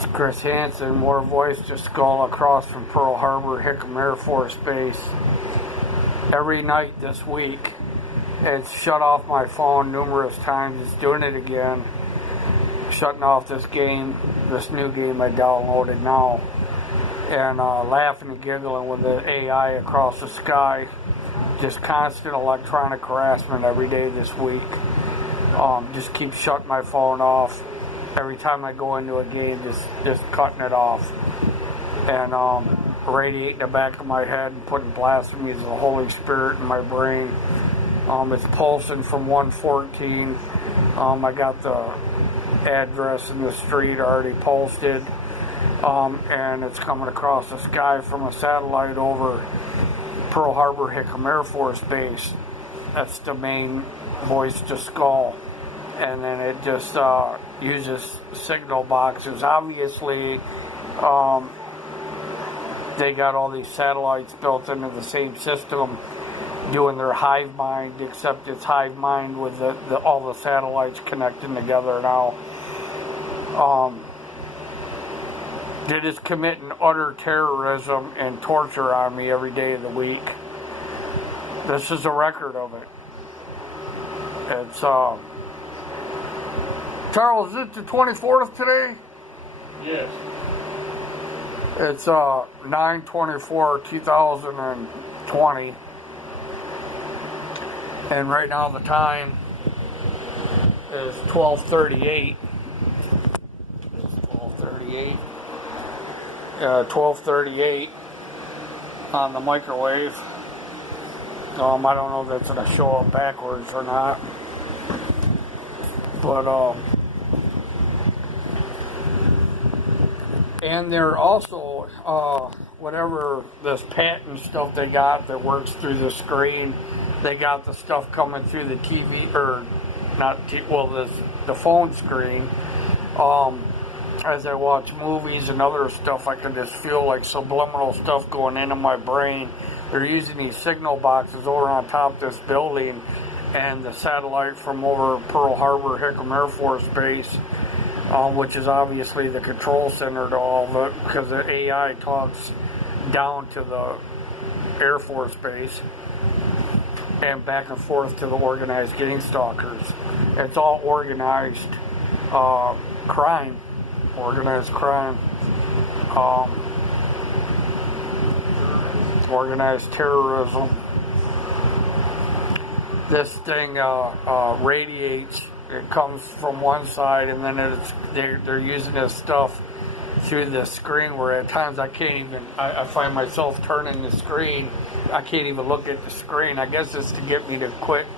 It's Chris HANSEN, more voice to skull across from Pearl Harbor, Hickam Air Force Base. Every night this week, it's shut off my phone numerous times. It's doing it again. Shutting off this game, this new game I downloaded now. And laughing and giggling with the AI across the sky. Just constant electronic harassment every day this week. Just keep shutting my phone off. Every time I go into a game, just cutting it off. And radiating the back of my head and putting blasphemies of the Holy Spirit in my brain. It's pulsing from 114. I got the address in the street already posted. And it's coming across the sky from a satellite over Pearl Harbor, Hickam Air Force Base. That's the main voice to skull. And then it just uses signal boxes. Obviously, they got all these satellites built into the same system, doing their hive mind, except it's hive mind with all the satellites connecting together now. They just committing utter terrorism and torture on me every day of the week. This is a record of it. It's Charles, is it the 24th today? Yes. It's 9/24/2020. And right now the time is 12:38. It's 12:38. 12:38 on the microwave. I don't know if that's going to show up backwards or not. But, and they're also, whatever this patent stuff they got that works through the screen, they got the stuff coming through the TV, or not, the phone screen. As I watch movies and other stuff, I can just feel like subliminal stuff going into my brain. They're using these signal boxes over on top of this building, and the satellite from over Pearl Harbor, Hickam Air Force Base, which is obviously the control center to all of it, because the AI talks down to the Air Force Base and back and forth to the organized gang stalkers. It's all organized crime. Organized crime. Organized terrorism. This thing radiates. It comes from one side, and then they're using this stuff through the screen, where at times I can't even, I find myself turning the screen. I can't even look at the screen. I guess it's to get me to quit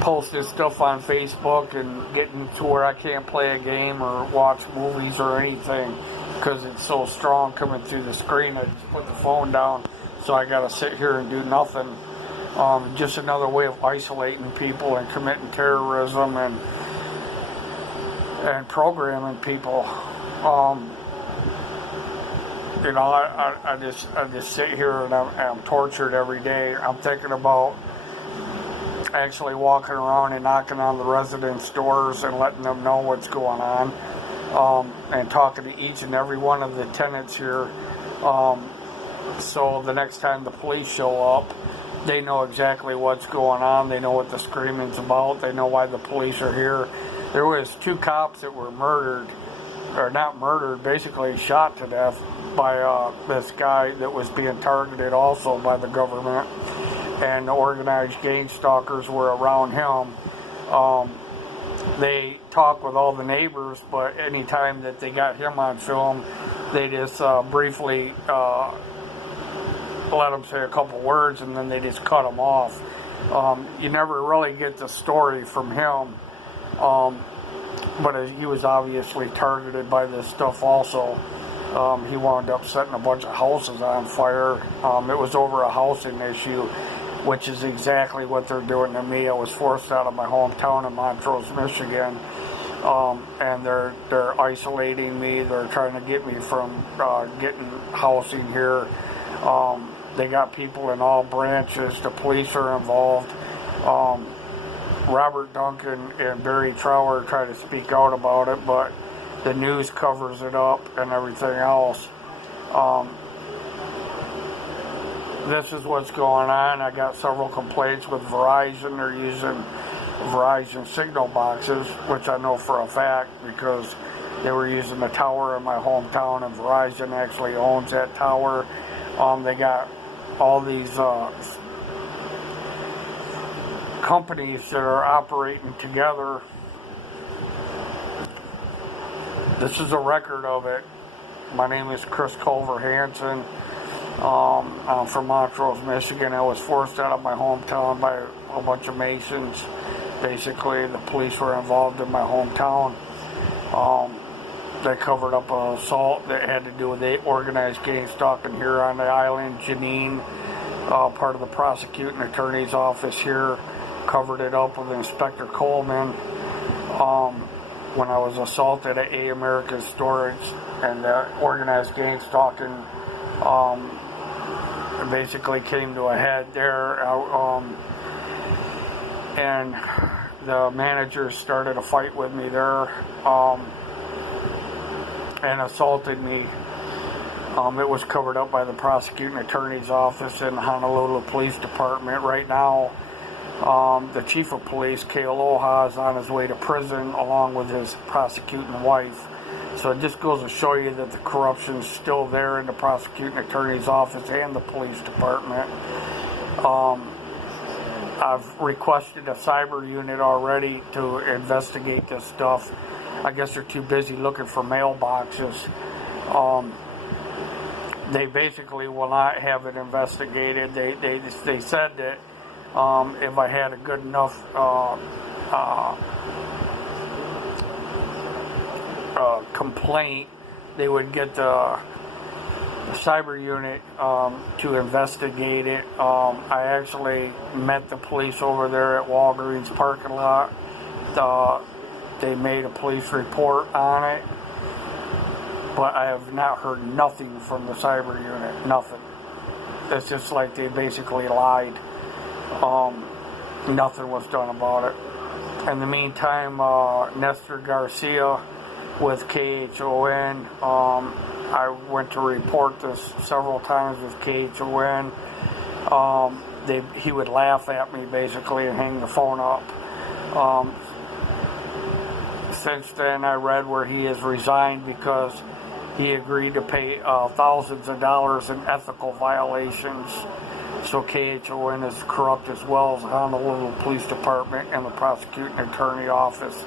posting stuff on Facebook and getting to where I can't play a game or watch movies or anything, because it's so strong coming through the screen. I just put the phone down, so I gotta sit here and do nothing. Just another way of isolating people and committing terrorism and programming people. I just sit here and I'm tortured every day. I'm thinking about actually walking around and knocking on the residents' doors and letting them know what's going on, and talking to each and every one of the tenants here, so the next time the police show up, they know exactly what's going on. They know what the screaming's about. They know why the police are here. There was 2 cops that were murdered, or not murdered, basically shot to death by this guy that was being targeted also by the government. And the organized gang stalkers were around him. They talked with all the neighbors, but anytime that they got him on film, they just briefly let him say a couple words, and then they just cut him off. You never really get the story from him, but he was obviously targeted by this stuff also. He wound up setting a bunch of houses on fire. It was over a housing issue, which is exactly what they're doing to me. I was forced out of my hometown in Montrose, Michigan, and they're isolating me. They're trying to get me from getting housing here. They got people in all branches. The police are involved. Robert Duncan and Barry Trower try to speak out about it, but the news covers it up and everything else. This is what's going on. I got several complaints with Verizon. They're using Verizon signal boxes, which I know for a fact because they were using the tower in my hometown, and Verizon actually owns that tower. They got all these companies that are operating together. This is a record of it. My name is CULVER HANSEN. I'm from Montrose, Michigan. I was forced out of my hometown by a bunch of Masons. Basically, the police were involved in my hometown. They covered up an assault that had to do with the organized gang stalking here on the island. JANINE, part of the prosecuting attorney's office here, covered it up with Inspector COLEMAN. When I was assaulted at A American Storage, and the organized gang stalking basically came to a head there, and the manager started a fight with me there and assaulted me. It was covered up by the prosecuting attorney's office in the Honolulu Police Department. Right now, the chief of police, Aloha, is on his way to prison along with his prosecuting wife. So it just goes to show you that the corruption's still there in the prosecuting attorney's office and the police department. I've requested a cyber unit already to investigate this stuff. I guess they're too busy looking for mailboxes. They basically will not have it investigated. They said that if I had a good enough complaint, they would get the cyber unit to investigate it. I actually met the police over there at Walgreens parking lot. They made a police report on it, but I have not heard nothing from the cyber unit. Nothing. It's just like they basically lied. Nothing was done about it. In the meantime, Nestor Garcia with KHON, I went to report this several times with KHON. He would laugh at me basically and hang the phone up. Since then, I read where he has resigned because he agreed to pay thousands of dollars in ethical violations. So KHON is corrupt as well as the Honolulu Police Department and the prosecuting attorney office.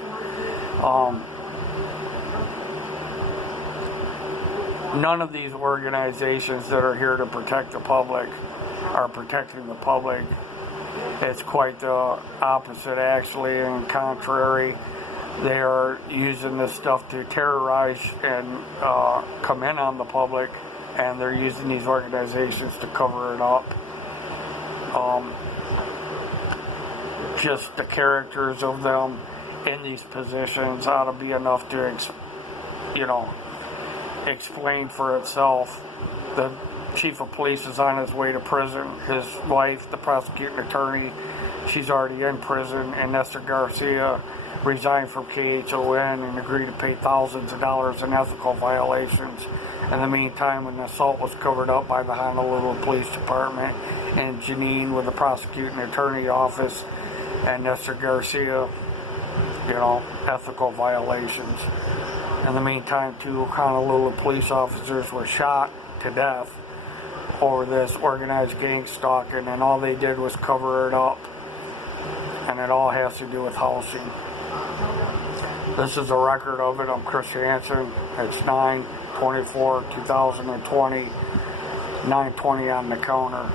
None of these organizations that are here to protect the public are protecting the public. It's quite the opposite, actually, and contrary. They are using this stuff to terrorize and come in on the public, and they're using these organizations to cover it up. Just the characters of them in these positions ought to be enough to, explain for itself. The chief of police is on his way to prison. His wife, the prosecuting attorney, she's already in prison, and Nestor Garcia resigned from KHON and agreed to pay thousands of dollars in ethical violations. In the meantime, an assault was covered up by the Honolulu Police Department and JANINE with the prosecuting attorney office, and Nestor Garcia, ethical violations. In the meantime, 2 Honolulu police officers were shot to death over this organized gang stalking, and all they did was cover it up. And it all has to do with housing. This is a record of it. I'm Chris Hansen. It's 9/24/2020, 9:20 on the counter.